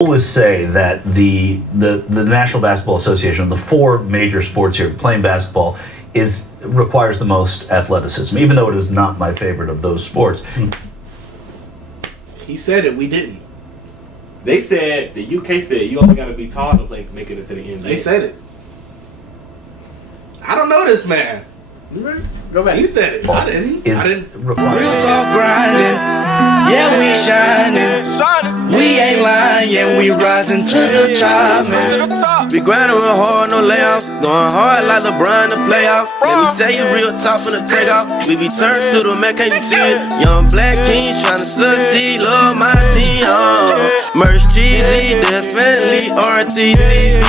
always say that the National Basketball Association, the four major sports here, playing basketball requires the most athleticism, even though it is not my favorite of those sports. He said it, we didn't. They said, the UK said, you only got to be tall to make it into the NBA. They said it. I don't know this man. Go back. You said it. I didn't. Real talk grinding, yeah, we shining. We ain't lying, yeah, we rising to the top, man. We grinding real hard, no layoff. Going hard like LeBron to playoff. Let me tell you real talk from the takeoff. We be turned to the man, can't you see it? Young black kings trying to succeed, love my team. Merch cheesy, definitely RTTV.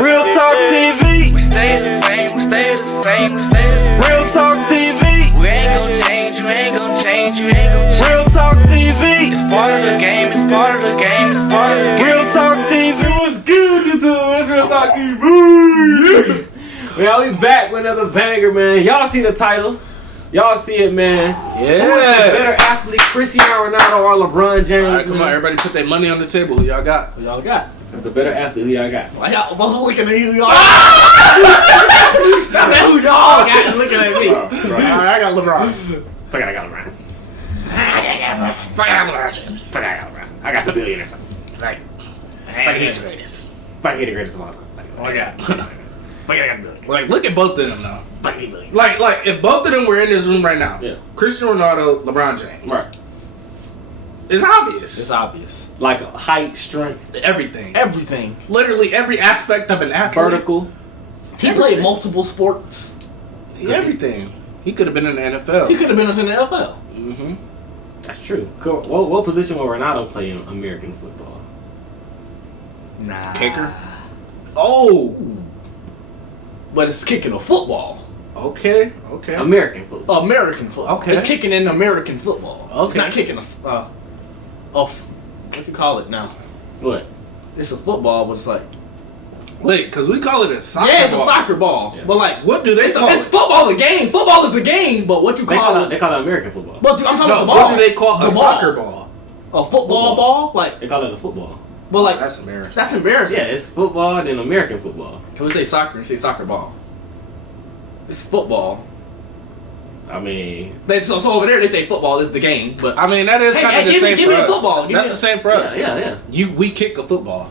Real Talk TV. We stay the same, we stay the same, we stay the same. Real Talk TV. We ain't gon' change, you ain't gon' change, you ain't gon' change. Real Talk TV. It's part of the game, it's part of the game, it's part of the game. Real Talk TV. What's good, YouTube? It's Real Talk TV. Man, we back with another banger, man. Y'all see the title? Y'all see it, man. Yeah. Who is the better athlete, Cristiano Ronaldo or LeBron James? All right, come on, everybody put their money on the table. Who y'all got? Who y'all got? Who's the better athlete? Who y'all got? I'm looking at you, y'all. I said who y'all got looking at me. I got LeBron. Fuck it, I got LeBron. Fuck I got LeBron. I got the billionaire. Like he's the greatest. Fuck he the greatest of all time. Oh my god. Fuck I got the billionaire. Like, look at both of them now. Fuck he billionaire. Like if both of them were in this room right now, Yeah. Cristiano Ronaldo, LeBron James. Right. It's obvious. It's obvious. Like height, strength, Everything. Everything. Literally every aspect of an athlete. vertical. He played multiple sports. Everything. He could have been in the NFL. He could have been in the NFL. Mm-hmm. That's true. Cool. What position will Ronaldo play in American football? Nah. Kicker. Oh. But it's kicking a football. Okay. American football. American football. Okay. It's kicking in American football. Okay. It's not kicking what you call it now? What? It's a football, but it's like Wait, because we call it a soccer it's ball. a soccer ball. Yeah. But like What do they call it's it? football. The game. Football is the game. But what you They call call it? it American football. But I'm talking No, about the ball. what do they call The a ball. soccer ball? A football ball? Like, They call it a football. but like That's embarrassing. that's embarrassing. Yeah, it's football then American football. Can we say soccer and say soccer ball? It's football. I mean, So over there they say football is the game, but I mean, that is Hey, kind of the give me- same give for me a us. football. Give That's me the same for us. yeah. We kick a football.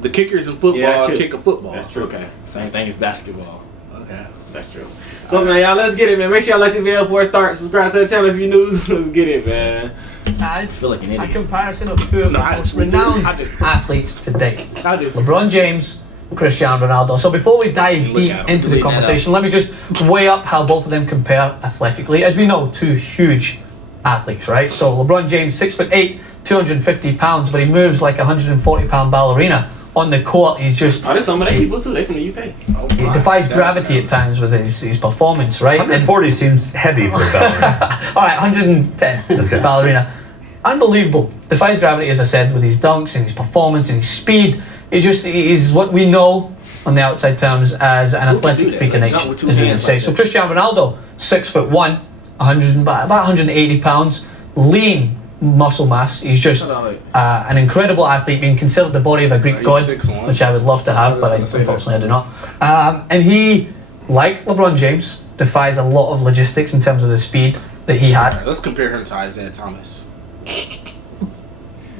The kickers in football Yeah, that's true. kick a football. That's true. okay. Same thing as basketball. Okay. That's true. So man, y'all, let's get it, man. Make sure y'all like the video before it starts. Subscribe to the channel if you're new. Let's get it, man. I feel like an A idiot. comparison of two of the I- most renowned I do. athletes to date. I do. LeBron James, Cristiano Ronaldo. So before we dive Look deep at 'em, into the delete that conversation, let me just weigh up how both of them compare athletically. As we know, two huge athletes, right? So LeBron James, 6'8", 250 pounds, but he moves like a 140-pound ballerina. On the court, he's just, Oh, there's some of them people too. They from the UK. he defies gravity at times with his performance, right? 140 seems heavy for a ballerina. All right, 110 Okay. ballerina. Unbelievable. Defies gravity, as I said, with his dunks and his performance and his speed. He's what we know on the outside terms as an athletic freak of nature, as we can say. So Cristiano Ronaldo, 6'1", about 180 pounds, lean muscle mass. He's just an incredible athlete, being considered the body of a Greek He's god, 6'1". which I would love to have, but unfortunately I do not. And he, like LeBron James, defies a lot of logistics in terms of the speed that he had. All right, let's compare him to Isaiah Thomas.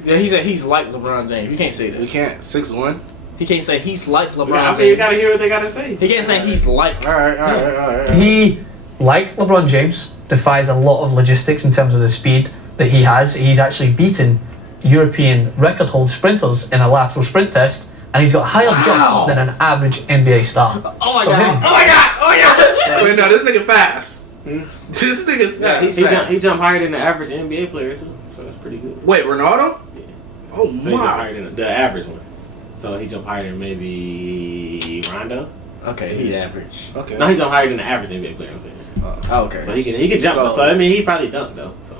Yeah, he said he's like LeBron James. You can't say We that. can't 6'1". He can't say he's like LeBron I James. mean, you gotta hear what they gotta say. He can't say he's like. All right. He, like LeBron James, defies a lot of logistics in terms of the speed that he has. He's actually beaten European record hold sprinters in a lateral sprint test, and he's got a higher jump than an average NBA star. Oh my So god! him- Oh my god! Oh my god! Wait, no, this nigga fast. This nigga's fast. He jumped higher than the average NBA player too, so that's pretty good. Wait, Ronaldo? Yeah. Oh So he jumped my. higher than the average one. So he jumped higher than maybe Rondo. Okay, he average. Okay. No, he jumped higher than the average NBA player. I'm saying. Oh, okay. So he can jump. So- So I mean, he probably dunked though. So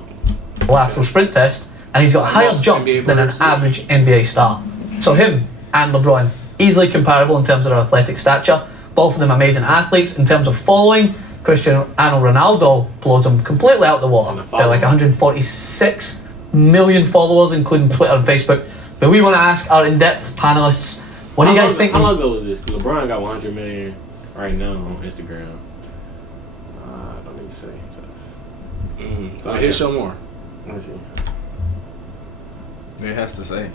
Lateral sprint test, and he's got a higher Most jump NBA than an players. average NBA star. So him and LeBron, easily comparable in terms of their athletic stature. Both of them amazing athletes. In terms of following, Cristiano Ronaldo blows them completely out the water. They're like 146 million followers, including Twitter and Facebook. But we want to ask our in-depth panelists, what do you guys think? How long ago was this? Because LeBron got 100 million right now on Instagram. Don't even say. So here, show more. Let me see. It has to say.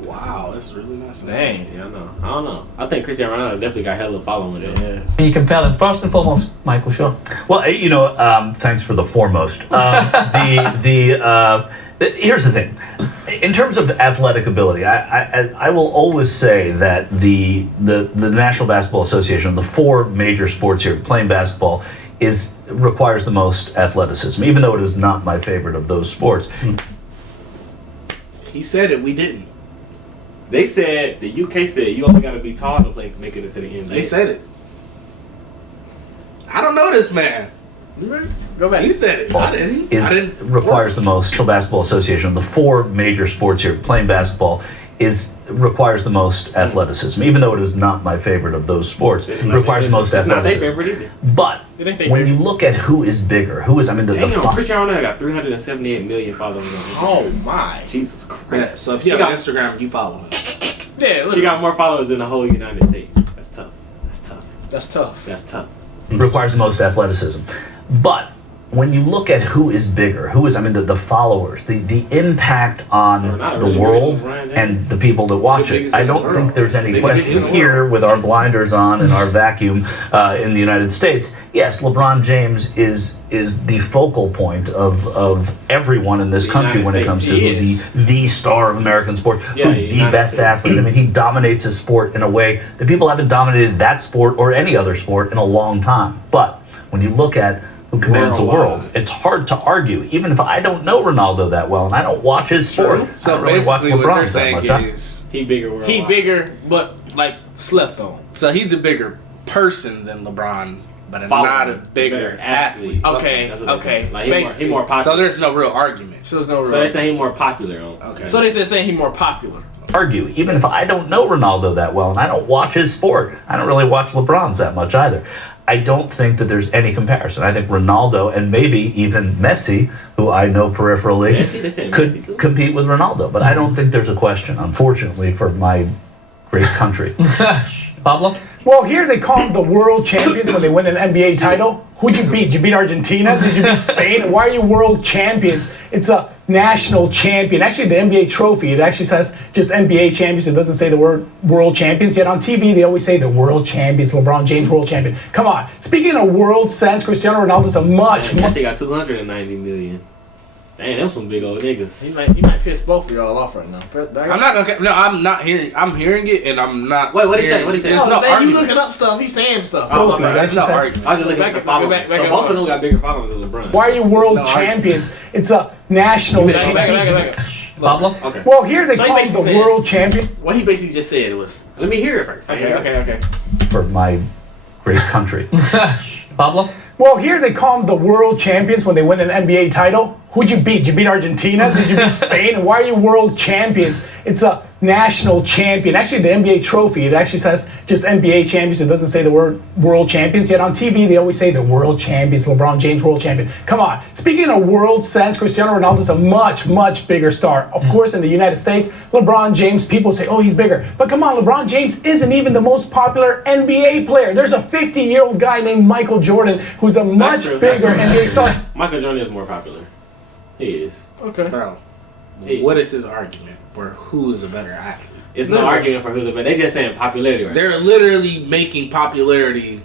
Wow, that's really nice. Dang, yeah, I don't know. I think Cristiano Ronaldo definitely got hella following though. Yeah. Can you compare them? First and foremost, Michael, sure. Well, thanks for the foremost. Here's the thing. In terms of athletic ability, I will always say that the National Basketball Association, the four major sports here, playing basketball requires the most athleticism, even though it is not my favorite of those sports. He said it, we didn't. They said, the UK said, you only got to be tall to make it into the NBA. They said it. I don't know this man. Go back. You said it. I didn't. Requires the most. National Basketball Association, the four major sports here, playing basketball requires the most athleticism, even though it is not my favorite of those sports. Requires the most athleticism. It's not their favorite either. But when you look at who is bigger, Cristiano Ronaldo got 378 million followers on Instagram. Oh my. Jesus Christ. Yeah, so if you have Instagram, you follow him. Yeah, look. He got more followers than the whole United States. That's tough. Requires the most athleticism. But when you look at who is bigger, the followers, the impact on the world and the people that watch it, I don't think there's any question here with our blinders on and our vacuum in the United States. Yes, LeBron James is the focal point of everyone in this country when it comes to the star of American sports, the best athlete. I mean, he dominates his sport in a way that people haven't dominated that sport or any other sport in a long time. But when you look at who commands the world, it's hard to argue, even if I don't know Ronaldo that well and I don't watch his sport. So I don't really watch basically what they're LeBron saying that much. is he bigger worldwide. He bigger, but like slept on. So he's a bigger person than LeBron, but not a bigger athlete. Okay. Like he more popular. So there's no real argument. So they say he's more popular. Okay. So they saying he's more popular. Argue, even if I don't know Ronaldo that well and I don't watch his sport. I don't really watch LeBron's that much either. I don't think that there's any comparison. I think Ronaldo and maybe even Messi, who I know peripherally, could compete with Ronaldo. But I don't think there's a question, unfortunately, for my great country. Pablo? Well, here they call them the world champions when they win an NBA title. Who'd you beat? Did you beat Argentina? Did you beat Spain? Why are you world champions? It's a national champion. Actually, the NBA trophy, it actually says just NBA champions. It doesn't say the word world champions. Yet on TV, they always say the world champions. LeBron James, world champion. Come on. Speaking of world sense, Cristiano Ronaldo's a much... Messi got 290 million. Dang, them some big old niggas. He might piss both of y'all off right now. I'm not hearing. I'm hearing it, and I'm not. Wait, what he say? There's No, no you argument. looking up stuff. He's saying stuff. There's no argument. I was just looking at the followers. So both of them got bigger followers than LeBron. Why are you world champions? It's a national champion. Pablo? Okay. Well, here they So he call them basically the said- world champion. What he basically just said was. Let me hear it first. Okay. For my great country. Pablo? Well, here they call them the world champions when they win an NBA title. Who'd you beat? Did you beat Argentina? Did you beat Spain? Why are you world champions? It's a national champion. Actually, the NBA trophy, it actually says just NBA champions. It doesn't say the word world champions. Yet on TV, they always say the world champions. LeBron James, world champion. Come on. Speaking of world sense, Cristiano Ronaldo's a much, much bigger star. Of course, in the United States, LeBron James, people say, oh, he's bigger. But come on, LeBron James isn't even the most popular NBA player. There's a 50-year-old guy named Michael Jordan who's a much bigger NBA star. Michael Jordan is more popular. He is. Okay. Bro, what is his argument for who's a better athlete? It's no argument for who's the better. They just saying popularity, right? They're literally making popularity.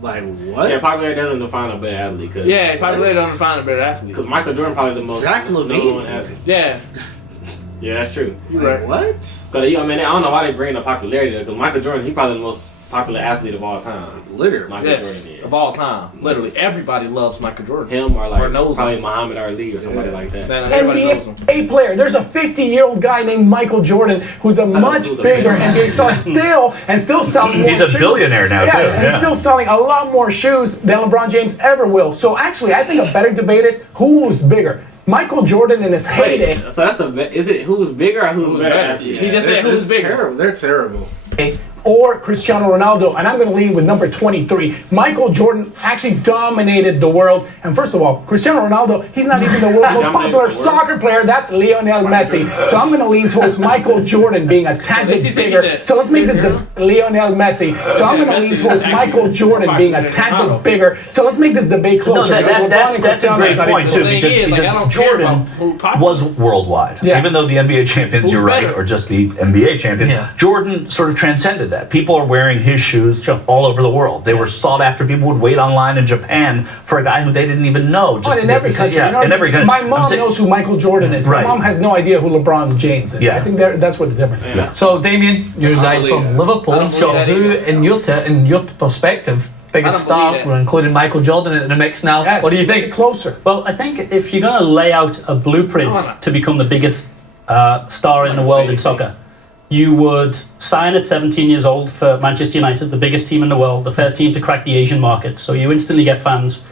Like what? Yeah, popularity doesn't define a better athlete. Popularity doesn't find a better athlete. Because Michael Jordan probably the most Zach known LaVine. athlete. Yeah. Yeah, that's true. You're right. What? Because I don't know why they bring the popularity. Because Michael Jordan, he probably the most popular athlete of all time. Literally. Michael Jordan is. Of all time. Literally. Everybody loves Michael Jordan. Him or like Or knows probably him. Muhammad Ali or somebody like that. Everybody knows him. NBA player. There's a 50-year-old guy named Michael Jordan who's a much bigger NBA star still selling more He's shoes. a billionaire now, too. And still selling a lot more shoes than LeBron James ever will. So actually, I think a better debate is who's bigger. Michael Jordan in his heyday. So that's is it who's bigger or who's better athlete? He just said who's bigger. Terrible. They're terrible. or Cristiano Ronaldo, and I'm going to lean with number 23. Michael Jordan actually dominated the world, and first of all, Cristiano Ronaldo, he's not even the world's most popular soccer player. That's Lionel Messi. So I'm going to lean towards Michael Jordan being a tad bit bigger. So let's make this the Lionel Messi. So I'm going to lean towards Michael Jordan being a tad bit bigger. So let's make this debate closer. That's a great point too, because Jordan was worldwide. Even though the NBA champions, you're right, are just the NBA champion, Jordan sort of transcended that. People are wearing his shoes all over the world. They were sought after. People would wait online in Japan for a guy who they didn't even know. Just in every country. In every country. My mom knows who Michael Jordan is. My mom has no idea who LeBron James is. I think that's what the difference is. So Damien, you reside from Liverpool. So who, in your perspective, biggest star, we're including Michael Jordan in the mix now. Yes, what do you think? Closer. Well, I think if you're going to lay out a blueprint to become the biggest star in the world in soccer, you would sign at 17 years old for Manchester United, the biggest team in the world, the first team to crack the Asian market. So you instantly get fans.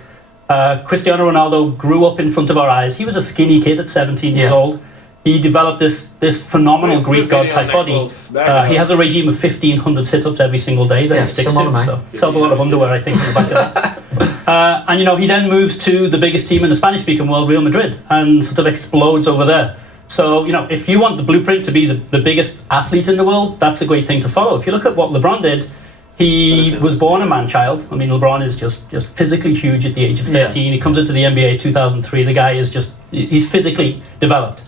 Cristiano Ronaldo grew up in front of our eyes. He was a skinny kid at 17 years old. He developed this phenomenal Greek god type body. He has a regime of 1,500 sit-ups every single day that he sticks to. So sells a lot of underwear, I think, in the back of that. And he then moves to the biggest team in the Spanish-speaking world, Real Madrid, and sort of explodes over there. So if you want the blueprint to be the biggest athlete in the world, that's a great thing to follow. If you look at what LeBron did, he was born a man-child. I mean, LeBron is just physically huge at the age of 13. He comes into the NBA 2003. The guy is he's physically developed.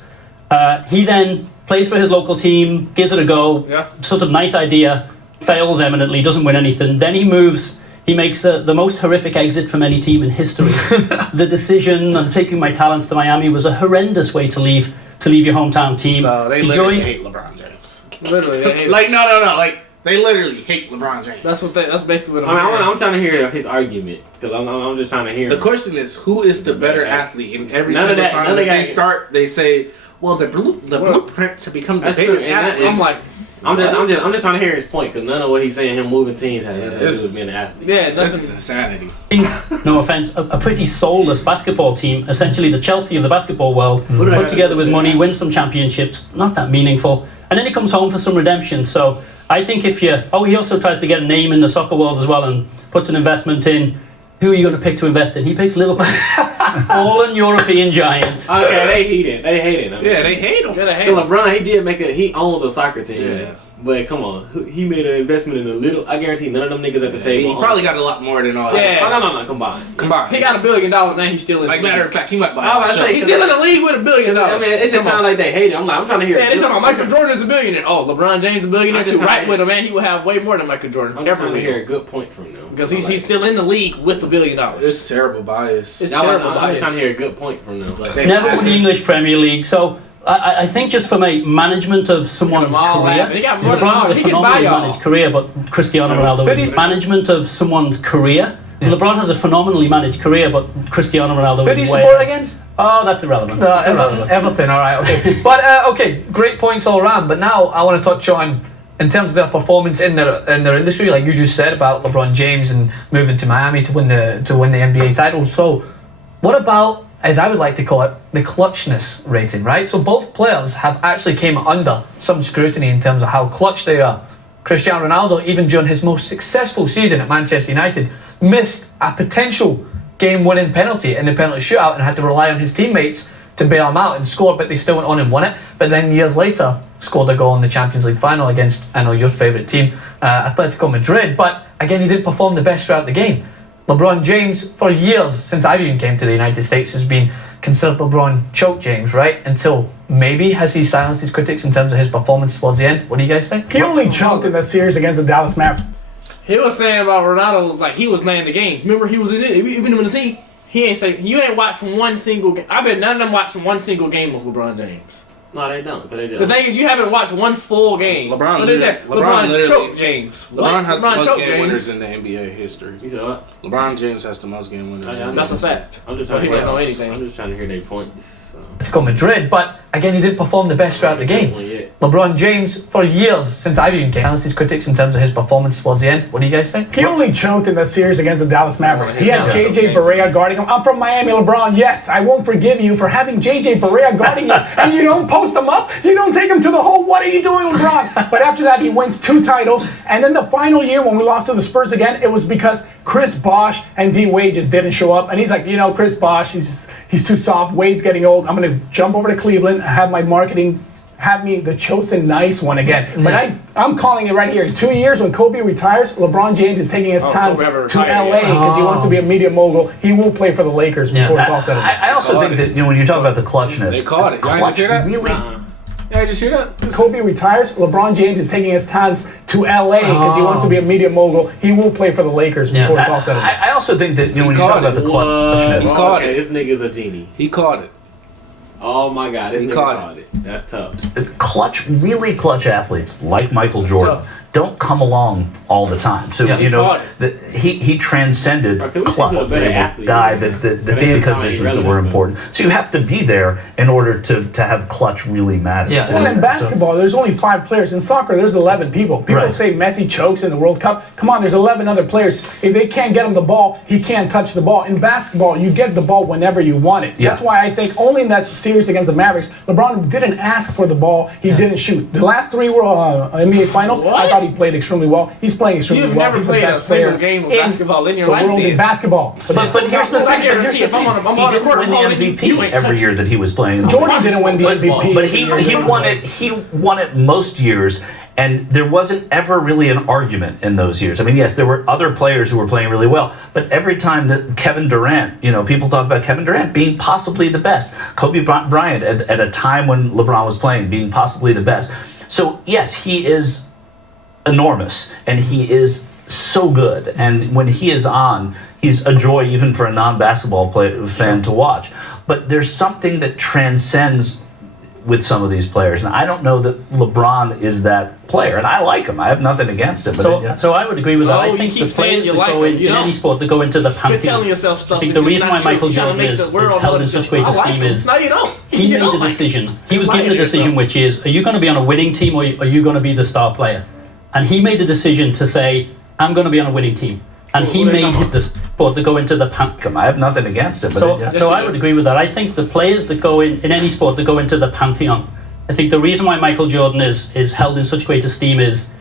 He then plays for his local team, gives it a go, sort of nice idea, fails eminently, doesn't win anything. Then he moves, he makes the most horrific exit from any team in history. The decision of taking my talents to Miami was a horrendous way to leave your hometown team. So they literally hate LeBron James. Literally, they hate no. They literally hate LeBron James. That's basically what I'm trying to hear his argument because I'm just trying to hear. The question is, who is the better athlete in every single time that they start? They say, "Well, the blueprint to become the biggest athlete." I'm like, I'm just trying to hear his point because none of what he's saying, him moving teams, has to do with being an athlete. Yeah, this is insanity. No offense, a pretty soulless basketball team, essentially the Chelsea of the basketball world, put together with money, win some championships, not that meaningful, and then he comes home for some redemption. So I think he also tries to get a name in the soccer world as well and puts an investment in. Who are you going to pick to invest in? He picks Liverpool. Fallen European giant. Okay, they hate it. They hate it. They hate him. LeBron, he owns a soccer team. Yeah. But come on, he made an investment in a little. I guarantee none of them niggas at the table. He probably got a lot more than all. Yeah. No, combined. He got $1 billion and he's still in. Like matter of fact, he might buy. He's still in the league with $1 billion. I mean, it just sounds like they hate him. I'm trying to hear. Yeah, they talking about Michael Jordan is a billionaire. Oh, LeBron James is a billionaire too. Right with him, man. He will have way more than Michael Jordan. I'm definitely hear a good point from them because he's still in the league with $1 billion. It's terrible bias. I'm just trying to hear a good point from them. Never won the English Premier League, so. I think just from a management of someone's career, LeBron has a phenomenally managed career, but Cristiano Ronaldo management of someone's career. LeBron has a phenomenally managed career, but Cristiano Ronaldo. Who do you support again? Oh, that's irrelevant. Everton. All right, okay. But great points all around. But now I want to touch on, in terms of their performance in their industry, like you just said about LeBron James and moving to Miami to win the NBA title. So, what about, as I would like to call it, the clutchness rating, right? So both players have actually came under some scrutiny in terms of how clutch they are. Cristiano Ronaldo, even during his most successful season at Manchester United, missed a potential game-winning penalty in the penalty shootout and had to rely on his teammates to bail him out and score, but they still went on and won it. But then years later, scored a goal in the Champions League final against, I know, your favourite team, Atletico Madrid. But again, he didn't perform the best throughout the game. LeBron James, for years, since I've even came to the United States, has been considered LeBron choke James, right? Until maybe has he silenced his critics in terms of his performance towards the end? What do you guys think? He only choked in the series against the Dallas Mavericks. He was saying about Ronaldo was like he was playing the game. Remember, he was in it, even in the team. He ain't say you ain't watched one single game. I bet none of them watched one single game of LeBron James. No, they don't. But they do. The thing is, you haven't watched one full game. LeBron choked James. LeBron has the most game winners in the NBA history. You said what? LeBron James has the most game winners. That's a fact. I'm just trying to hear their points. Atletico Madrid, but again, he didn't perform the best throughout the game. LeBron James, for years since I've even silenced his critics in terms of his performance towards the end. What do you guys think? He only choked in the series against the Dallas Mavericks. He had JJ Barea guarding him. I'm from Miami, LeBron. Yes, I won't forgive you for having JJ Barea guarding you, and you don't post post him up. You don't take him to the hole. What are you doing, LeBron? But after that, he wins 2 titles. And then the final year when we lost to the Spurs again, it was because Chris Bosh and D Wade just didn't show up. And he's like, Chris Bosh, he's too soft. Wade's getting old. I'm going to jump over to Cleveland and have my marketing have me the chosen nice one again. But I'm calling it right here. In 2 years, when Kobe retires, LeBron James is taking his talents to LA because he wants to be a media mogul. He will play for the Lakers before it's all said and done. I also think that when you talk about the clutchness, they caught it. Clutch really. Yeah, I just hear that. Kobe retires, LeBron James is taking his talents to LA because he wants to be a media mogul. He will play for the Lakers before it's all said and done. I also think that when you talk about the clutchness, he caught it. This nigga's a genie. He caught it. Oh my God, this nigga caught it. That's tough. Really clutch athletes like Michael Jordan don't come along all the time. So he transcended clutch, the guy that being positions that were important. So you have to be there in order to have clutch really matter. Yeah. Well, in basketball, there's only 5 players. In soccer, there's 11 people. People say Messi chokes in the World Cup. Come on, there's 11 other players. If they can't get him the ball, he can't touch the ball. In basketball, you get the ball whenever you want it. That's why I think only in that series against the Mavericks, LeBron didn't ask for the ball. He didn't shoot. The last 3 were NBA Finals. I thought he played extremely well. He's playing extremely well. You've never played a single game of basketball in your life. The world in basketball. But here's the thing. He didn't win the MVP every year that he was playing. Jordan didn't win the MVP. But he won it most years. And there wasn't ever really an argument in those years. I mean, yes, there were other players who were playing really well, but every time that Kevin Durant, people talk about Kevin Durant being possibly the best, Kobe Bryant at a time when LeBron was playing being possibly the best. So yes, he is enormous and he is so good. And when he is on, he's a joy even for a non-basketball fan to watch. But there's something that transcends with some of these players, and I don't know that LeBron is that player, and I like him. I have nothing against him. But so I would agree with that. I think the players that go in any sport that go into the pantheon. You're telling yourself stuff. I think the reason why Michael Jordan is held in such great esteem is he made the decision. He was given the decision, which is, are you going to be on a winning team or are you going to be the star player? And he made the decision to say, I'm going to be on a winning team. And he made the sport to go into the pantheon. I have nothing against him. So I would agree with that. I think the players that go in any sport that go into the pantheon, I think the reason why Michael Jordan is held in such great esteem is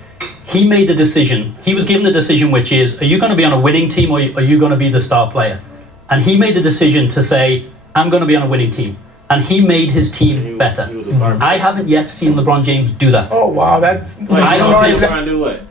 he made the decision. He was given the decision, which is, are you going to be on a winning team or are you going to be the star player? And he made the decision to say, I'm going to be on a winning team. And he made his team better. I haven't yet seen LeBron James do that. Oh, wow. That's... I don't think LeBron do what?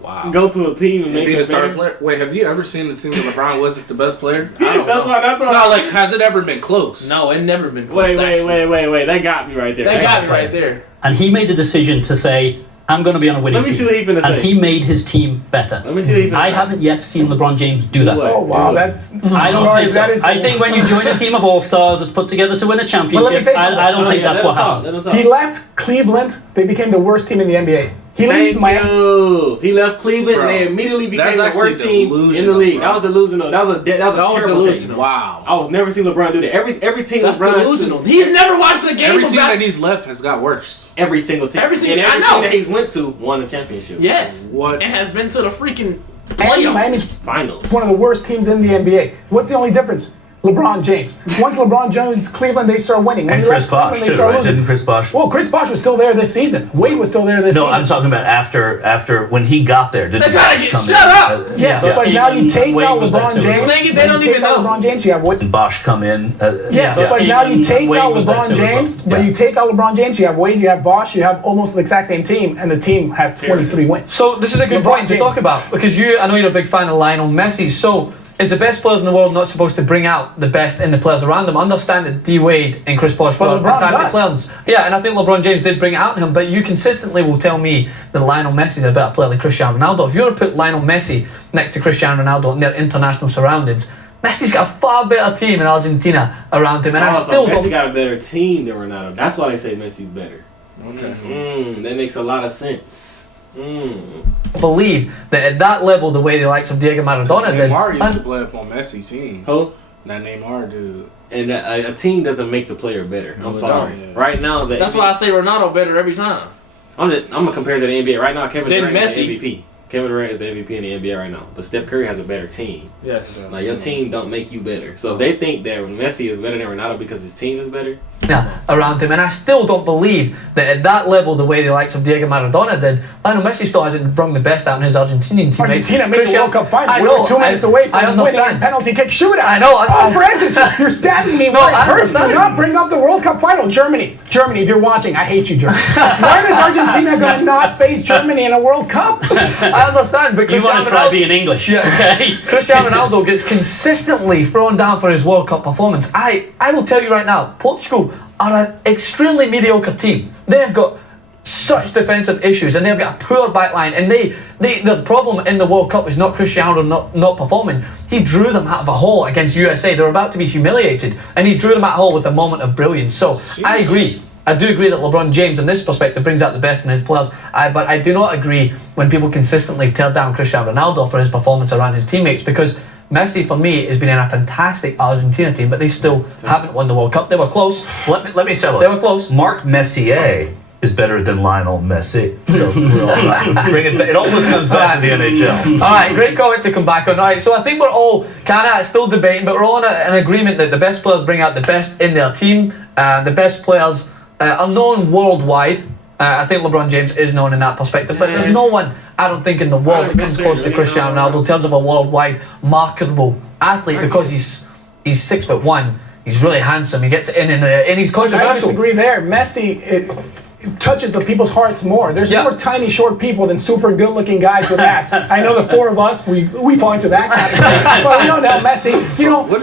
Wow. Go to a team and make it a a star player. Wait, have you ever seen a team where LeBron wasn't the best player? That's what. No, like, has it ever been close? No, it never been close. Wait. That got me right there. That got me right there. And he made the decision to say, I'm going to be on a winning team. Let me see what he's going to say. And he made his team better. Let me see what he's going to say. I haven't yet seen LeBron James do that. Oh, wow. That's... I don't think so. I think when you join a team of all-stars that's put together to win a championship, I don't think that's what happened. He left Cleveland. They became the worst team in the NBA. He leaves Miami. He left Cleveland and they immediately became the worst team in the league. That was delusional. That was a terrible team. Wow. I was never seen LeBron do that. Every team that's LeBron delusional. He's never watched the game. Every team that he's left has got worse. Every single team. Every team that he's went to won a championship. Yes. What? And has been to the freaking playoffs. Finals. One of the worst teams in the NBA. What's the only difference? LeBron James. Once LeBron joins Cleveland, they start winning. And Chris Bosh too, right? Didn't Chris Bosh? Well, Chris Bosh was still there this season. Wade was still there this season. No, I'm talking about after when he got there. Shut up! Yes, it's like now you take out LeBron James. They don't even know. LeBron James, you have Wade. And Bosh come in. Yes, it's like now you take out LeBron James. When you take out LeBron James, you have Wade, you have Bosh, you have almost the exact same team, and the team has 23 wins. So this is a good point to talk about because I know you're a big fan of Lionel Messi. So is the best players in the world not supposed to bring out the best in the players around them? Understand that D Wade and Chris Bosh were fantastic players. Yeah, and I think LeBron James did bring it out in him, but you consistently will tell me that Lionel Messi is a better player than Cristiano Ronaldo. If you were to put Lionel Messi next to Cristiano Ronaldo in their international surroundings, Messi's got a far better team in Argentina around him, and Messi got a better team than Ronaldo. That's why they say Messi's better. Okay. That makes a lot of sense. Believe that at that level, the way the likes of Diego Maradona did. Neymar used to play up on Messi team. Who? That Neymar dude. And a team doesn't make the player better. I'm sorry. Yeah. Right now, that's why I say Ronaldo better every time. I'm gonna compare to the NBA right now. Kevin Durant is Messi. the MVP. Kevin Durant is the MVP in the NBA right now. But Steph Curry has a better team. Yes. Like your team don't make you better. So if they think that Messi is better than Ronaldo because his team is better, around him, and I still don't believe that at that level, the way the likes of Diego Maradona did, Lionel Messi still hasn't brought the best out in his Argentinian teammates. Argentina made the World Cup final. I We know, were 2 minutes away from winning a penalty kick shootout. I know. Oh, Francis, you're stabbing me. Why? Hurst, do not bring up the World Cup final. Germany, if you're watching, I hate you, Germany. When is Argentina going to not face Germany in a World Cup? I understand, but You want to try being English, okay? Cristiano Ronaldo gets consistently thrown down for his World Cup performance. I will tell you right now, Portugal are an extremely mediocre team. They've got such defensive issues, and they've got a poor backline, and the problem in the World Cup is not Cristiano not performing. He drew them out of a hole against USA. They were about to be humiliated, and he drew them out of a hole with a moment of brilliance. So I agree. I do agree that LeBron James, in this perspective, brings out the best in his players. But I do not agree when people consistently tear down Cristiano Ronaldo for his performance around his teammates, because Messi, for me, has been in a fantastic Argentina team, but they still haven't won the World Cup. They were close. Let me settle it. They were close. Mark Messier is better than Lionel Messi. So bring it back. It almost comes back to the NHL. All right, great comment to come back on. All right, so I think we're all kind of still debating, but we're all in an agreement that the best players bring out the best in their team. The best players are known worldwide. I think LeBron James is known in that perspective, but there's no one, I don't think, in the world that comes close to Cristiano Ronaldo in terms of a worldwide marketable athlete, because he's 6'1". He's really handsome. He gets in and he's controversial. I disagree there. Messi touches the people's hearts more. There's more tiny, short people than super good-looking guys with ass. I know the four of us, we fall into that category. But we know now Messi,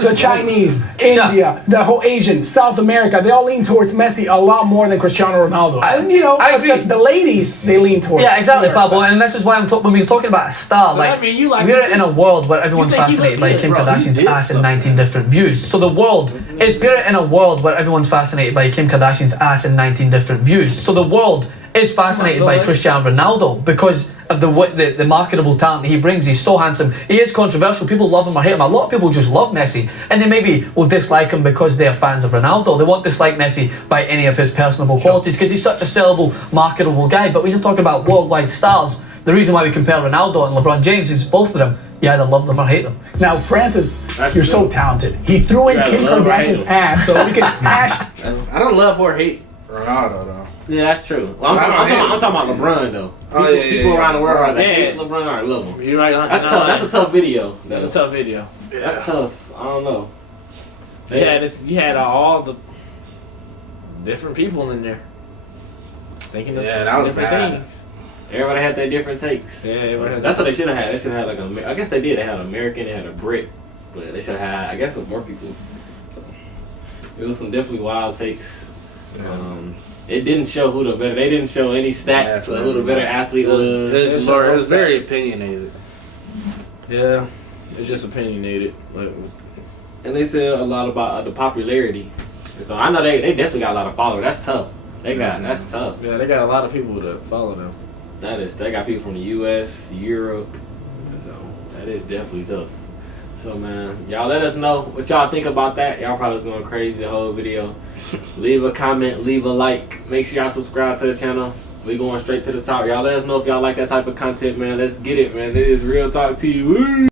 the Chinese, India, the whole Asian, South America, they all lean towards Messi a lot more than Cristiano Ronaldo. I agree. The ladies, they lean towards. Yeah, exactly, Pablo. And this is why when we're talking about a star, we're in a world where everyone's fascinated by Kim Kardashian's ass in 19 different views. So the world is, we're in a world where everyone's fascinated by Kim Kardashian's ass in 19 different views. So the world is fascinated by Cristiano Ronaldo because of the marketable talent that he brings. He's so handsome. He is controversial. People love him or hate him. A lot of people just love Messi, and they maybe will dislike him because they're fans of Ronaldo. They won't dislike Messi by any of his personable qualities because he's such a sellable, marketable guy. But when you're talking about worldwide stars, the reason why we compare Ronaldo and LeBron James is both of them, you either love them or hate them. Now, Francis, you're so talented. He threw in Kim Kardashian's ass so we can hash. I don't love or hate Ronaldo, though. Yeah, that's true. Well, I'm talking about LeBron, though. People around the world are like, hate LeBron, I love him. You're right. That's a tough video. That's a tough video. That's tough. I don't know. You had all the different people in there thinking that was different bad. things. Everybody had their different takes. Yeah, that's what they should have had. They should have had I guess they did. They had American, they had a Brit, but they should have had, I guess, with more people. So it was some definitely wild takes. It didn't show who the better. They didn't show any stats of who the better athlete was. It was very opinionated. Yeah, it's just opinionated. And they said a lot about the popularity. And so I know they definitely got a lot of followers. That's tough. That's tough. Yeah, they got a lot of people to follow them. They got people from the U.S., Europe, so that is definitely tough. So man, y'all let us know what y'all think about that. Y'all probably was going crazy the whole video. Leave a comment, leave a like. Make sure y'all subscribe to the channel. We going straight to the top. Y'all let us know if y'all like that type of content, man. Let's get it, man. It is Real Talk TV.